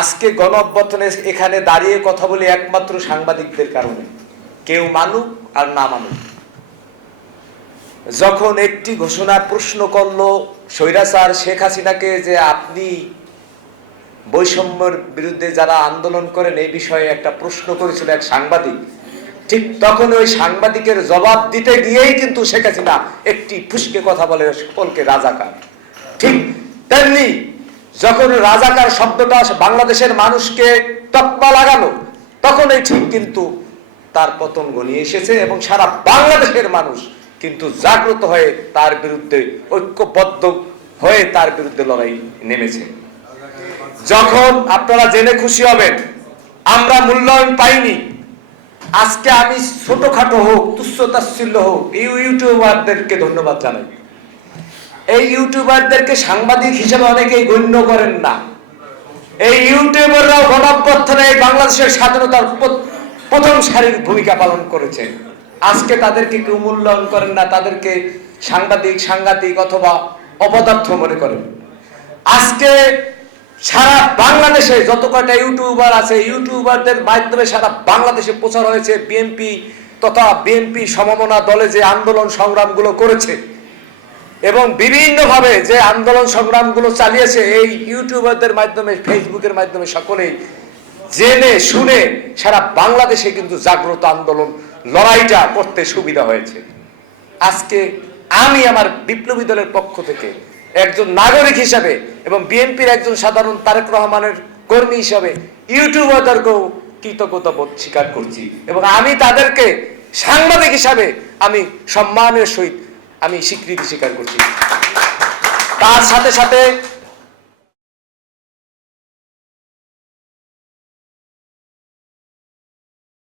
আজকে গণ অভ্যুত্থানে এখানে দাঁড়িয়ে কথা বলি একমাত্র সাংবাদিকদের কারণে, কেউ মানুক আর না মানুক। যখন একটি ঘোষণা প্রশ্ন করলো স্বৈরাচার শেখ হাসিনাকে যে আপনি বৈষম্যের বিরুদ্ধে যারা আন্দোলন করেন এই বিষয়ে একটা প্রশ্ন করেছিল এক সাংবাদিক, ঠিক তখন ওই সাংবাদিকের জবাব দিতে গিয়েই কিন্তু শেখ হাসিনা একটি ফুসকে কথা বলে সকলকে রাজাকার। ঠিক তেমনি যখন রাজাকার শব্দটা বাংলাদেশের মানুষকে তকমা লাগালো তখনই ঠিক কিন্তু তার পতন ঘনিয়ে এসেছে এবং সারা বাংলাদেশের মানুষ কিন্তু জাগ্রত হয়ে তার বিরুদ্ধে ঐক্যবদ্ধ হয়ে তার বিরুদ্ধে লড়াই নেমেছে। যখন আপনারা জেনে খুশি হবেন আমরা মূল্যায়ন পাইনি, আজকে আমি ছোটখাটো হোক তুচ্ছ তাচ্ছিল্য হোক এই ইউটিউবারদেরকে ধন্যবাদ জানাই। এই ইউটিউবারদেরকে সাংবাদিক হিসেবে অনেকেই গণ্য করেন না। এই ইউটিউবাররাও গণ অভ্যুত্থানে বাংলাদেশের স্বাধীনতার প্রথম সারির ভূমিকা পালন করেছে। আজকে তাদেরকে কেউ মূল্যায়ন করেন না, তাদেরকে সাংঘাতিক অথবা অপদার্থ মনে করেন। আজকে সারা বাংলাদেশে যত কয়টা ইউটিউবার আছে ইউটিউবারদের মাধ্যমে সারা বাংলাদেশে প্রচার হয়েছে বিএনপি তথা বিএনপি সমমনা দলে যে আন্দোলন সংগ্রামগুলো করেছে এবং বিভিন্নভাবে যে আন্দোলন সংগ্রামগুলো চালিয়েছে এই ইউটিউবারদের মাধ্যমে ফেসবুকের মাধ্যমে সকলেই জেনে শুনে সারা বাংলাদেশে কিন্তু জাগ্রত আন্দোলন লড়াইটা করতে সুবিধা হয়েছে। আজকে আমি আমার বিপ্লবী দলের পক্ষ থেকে একজন নাগরিক হিসাবে এবং বিএনপির একজন সাধারণ তারেক রহমানের কর্মী হিসাবে ইউটিউবারদেরকেও কৃতজ্ঞতা বোধ স্বীকার করছি এবং আমি তাদেরকে সাংবাদিক হিসাবে আমি সম্মানের সহিত আমি স্বীকৃতি স্বীকার করছি। তার সাথে সাথে